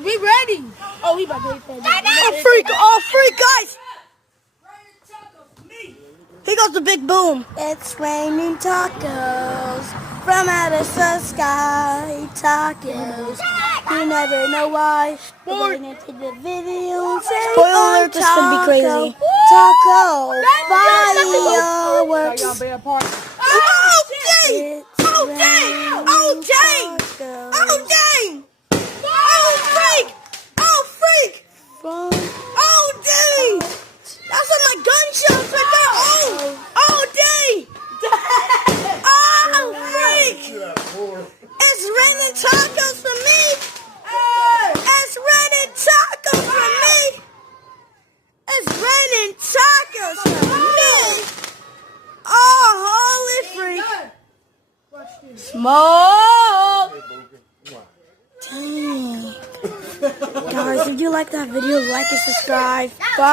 We ready. Oh, we about to hit that. Oh, freak, guys. Here goes the big boom. It's raining tacos from out of the sky. Tacos. You never know why. We're going into the video and say, spoiler alert, this could be crazy. Taco. Fireworks. Oh, dang! Oh, dang! Oh, dang! Oh, dang! Oh, freak! Oh, freak! Oh, dang! That's what my gunshots right there! Oh, dang! Oh, freak! It's raining tacos for me! It's raining tacos for me! It's raining tacos for me! Oh, holy freak! Smoke! Dang. Guys, if you like that video, like and subscribe. Bye.